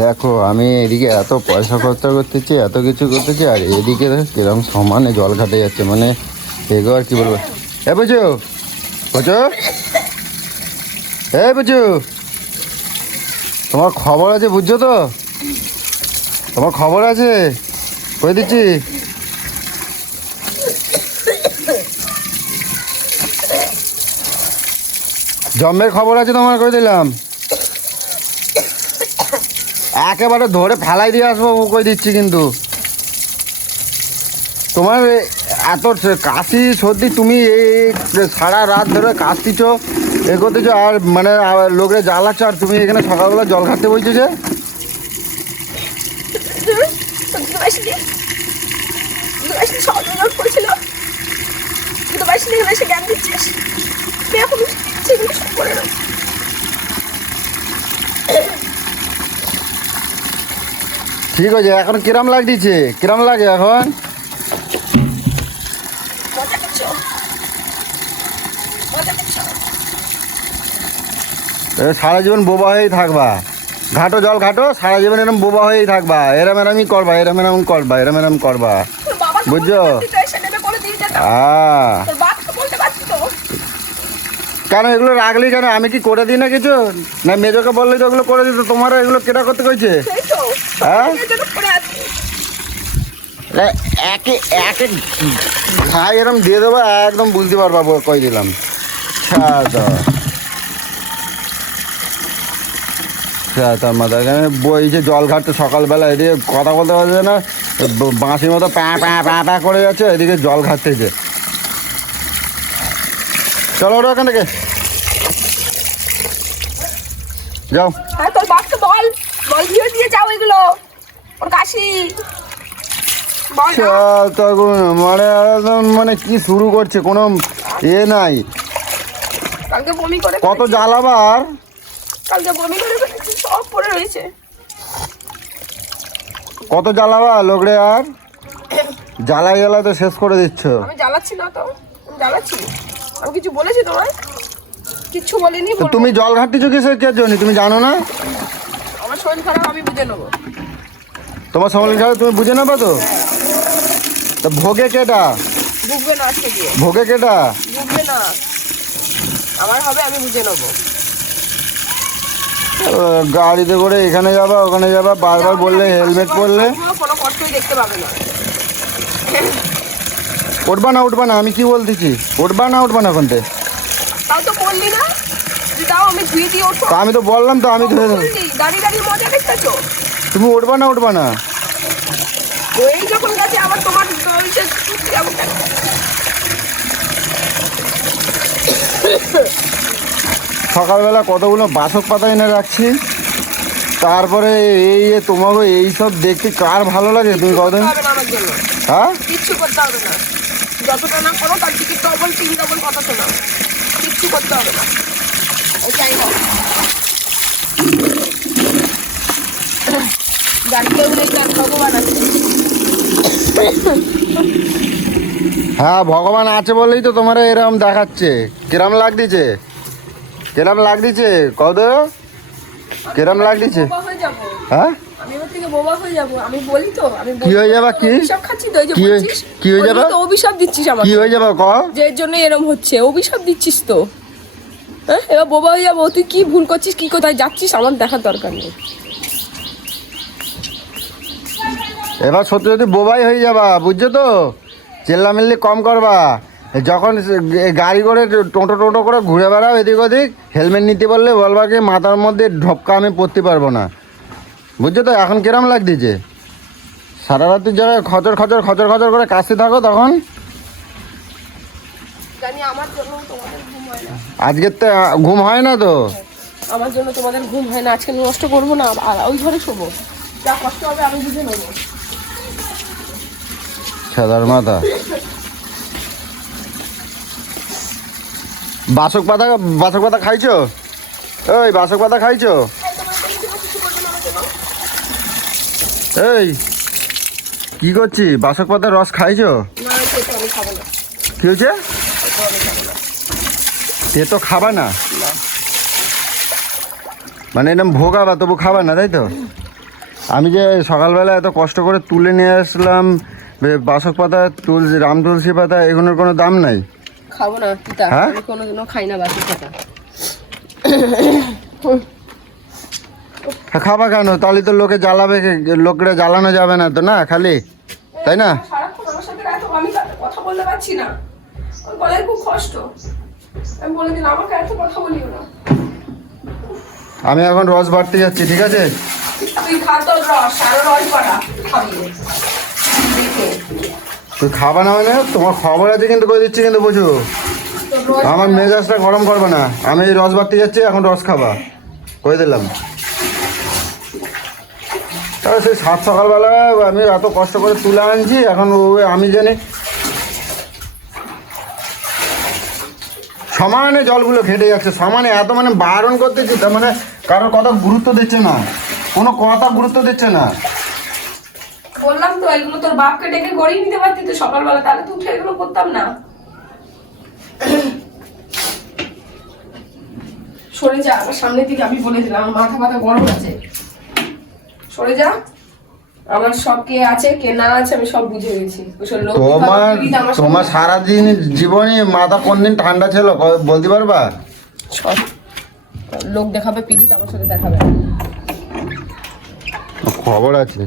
দেখো, আমি এদিকে এত পয়সা খরচা করতেছি, এত কিছু করতেছি, আর এদিকে কিরম সমানে জল ঘাটে যাচ্ছে মানে এগো আর কি বলব। এ বুঝু বুঝু? এ বুঝু, তোমার খবর আছে বুঝছ তো? তোমার খবর আছে? কই দিচ্ছি? জম্মের খবর আছে তোমার করে দিলাম? একেবারে ধরে ফেলাই দিয়ে আসব কই দিচ্ছি কিন্তু। তোমার এত কাশি, সর্দি, তুমি এই সারা রাত ধরে কাশতিছ এ করতেছ, আর মানে লোকরে জ্বালাচ্ছ, আর তুমি এখানে সকালবেলা জল খাটতে বলছো যে? দুটো বাইশনি দুটো বাইশনি সকাল জল পড়েছিল দুটো বাইশনি এখানে এসে জ্ঞান দিচ্ছিস তুই এখন সেগুলো সব করে না ঠিক আছে এখন কিরাম লাগছে কিরাম লাগে এখন? সারা জীবন বোবা হয়েই থাকবা। ঘাটো জল ঘাটো সারা জীবন এরম বোবা হয়েই থাকবা। এরম এরমই করবা এরম এরম করবা এরম এরম করবা। বুঝছ? তো কেন এগুলো রাখলি কেন? আমি কি করে দিই না কিছু? না মেজোকে বললে তো ওগুলো করে দিত তোমার এগুলো কেটা করতে কইছে? হ্যাঁ? একে একে ঘাই এরম দিয়ে দেবো, একদম বুঝতে পারবা কই দিলাম। তার মাথা এখানে জল ঘাটতে সকালবেলা, এদিকে কথা বলতে পারছে না বাঁশির মতো প্যা প্যা প্যা প্যা করে যাচ্ছে, এদিকে জল ঘাটতেছে চলো ওটা ওখান থেকে। যাও। হ্যাঁ বল। বল দিয়ে দিয়ে যাও এগুলো। ওর কাশি। বল না। চল তখন মানে মানে কি শুরু করছে কোনো এ নাই। কালকে বমি করে কত জ্বালাবার কালকে বমি করে ফেলেছি, সব পড়ে রয়েছে। কত জ্বালাবা লোকরে আর? জ্বালাই জ্বালাতে শেষ করে দিচ্ছ। আমি জ্বালাচ্ছি না তো আমি জ্বালাচ্ছি। আমি কিছু বলেছি তোমায়? কিচ্ছু বলিনি তুমি জল ঘাটতেছো কিসের কে জন্য? তুমি জানো না? শরীর খারাপ আমি বুঝে নেব। তোমার সময় খাবে তুমি বুঝে নেবে তো? তা ভোগে কেটা? বুঝবে না আজকে ভোগে কেটা? বুঝবে না। আমার হবে আমি বুঝে নেব। গাড়িতে করে এখানে যাবা ওখানে যাবা বারবার বললে হেলমেট পরলে? কোনো- কষ্টই দেখতে পাবে না। উঠবা না উঠবা না আমি কি বলতেছি? উঠবা না উঠবা না ওখানতে তাও তো বললি না তাও আমি ধুয়ে দিয়ে তা আমি তো বললাম তো আমি বললি, দাঁড়িয়ে দাঁড়িয়ে মজা দেখতেছো? তুমি উঠবা না উঠবা না। ওই যখন গেছে আবার তোমার চলছে সকালবেলা কতগুলো বাসক পাতা এনে রাখছি। তারপরে এই তোমাকে এইসব দেখতে কার ভালো লাগে তুমি কতদিন হ্যাঁ? কিচ্ছু করতে হবে না। যতটা না করো তার থেকে ডবল তিন ডবল কথা কিচ্ছু করতে হবে না। হোক গাড়িতেও দেখি আর ভগবান আছে হ্যাঁ ভগবান আছে বলেই তো তোমার এরকম দেখাচ্ছে। কিরম কিরম লাগতেছে? কত কিরম হয়ে যাব। হ্যাঁ? আমি ওর থেকে বোবা হয়ে কি হয়ে যাবা, কি? হয়ে- যাবা? অভিশাপ দিচ্ছিস কি হয়ে যাবে ক? যে জন্য এরম হচ্ছে অভিশাপ দিচ্ছিস তো। হ্যাঁ এবার বোবা হয়ে যাব তুই কি ভুল করছিস কি কোথায় যাচ্ছিস আমার দেখার দরকার নেই। এবার সত্যি যদি বোবাই হয়ে যাবা বুঝছ তো? চেল্লামিল্লি কম করবা। যখন গাড়ি করে টোটো টোটো করে ঘুরে বেড়াও এদিক ওদিক হেলমেট নিতে বললে বলবা কি মাথার মধ্যে ঢপকা আমি পরতে পারব না। বুঝছ তো? এখন কিরম লাগতেছে? সারা রাতের জায়গায় খচর খচর খচর খচর করে কাশতে থাকো তখন। আজকের তো ঘুম হয় না তো? আমার জন্য তোমাদের ঘুম হয় না আজকে নষ্ট করব না আর ওই ঘরে শোবো। যা কষ্ট হবে আমি বুঝে নেব। সাদার মাথা। বাসক পাতা বাসক পাতা খাইছো? ওই বাসক পাতা খাইছো? এই, কি করছি? বাসক পাতার রস খাইছো? কি হয়েছে? তে তো খাবা না। মানে এরকম ভোগাবা তবু খাবা না, তাই তো? আমি যে সকালবেলা এত কষ্ট করে তুলে নিয়ে আসলাম বাসক পাতা তুলসী রাম তুলসী পাতা এগুলোর কোনো দাম নাই? খাব না পিতা। হ্যাঁ? আমি কোনোদিনও খাই না বাসি কথা হ্যাঁ, খাবা কেন? তাহলে তো লোকে জ্বালাবে লোকরা জ্বালানো যাবে না তো না খালি? তাই তাতে না। আমি এখন রস বাড়তে যাচ্ছি ঠিক আছে? তুই খাবি না মানে? তোমার খবর আছে কিন্তু করে দিচ্ছি কিন্তু বুঝো? আমার মেজাজটা গরম করবে না। আমি রস বাড়তে যাচ্ছি, এখন রস খাবা। কয়ে দিলাম? তাহলে সেই সাত সকালবেলা আমি এত কষ্ট করে তুলে আনছি, এখন আমি জানি। সমানে জলগুলো ঘেটে যাচ্ছে, সমানে এত মানে বারণ করতেছি, তার মানে কারোর কথা গুরুত্ব দিচ্ছে না। কোনো কথা গুরুত্ব দিচ্ছে না। বললাম তো এগুলো তোর বাপকে ডেকে গড়িয়ে নিতে পারতি তো সকালবেলা তাহলে তো উঠে এগুলো করতাম না। সরে যা আমার সামনের দিকে আমি বলে দিলাম আমার মাথা মাথা গরম আছে। সরে যা আমার সব কে আছে কে না আছে আমি সব বুঝে গেছি। তোমার তোমার সারাদিন জীবনে মাথা কোন দিন ঠান্ডা ছিল বলতে পারবা? লোক দেখাবে পিড়িত আমার সাথে দেখাবে। খবর আছে।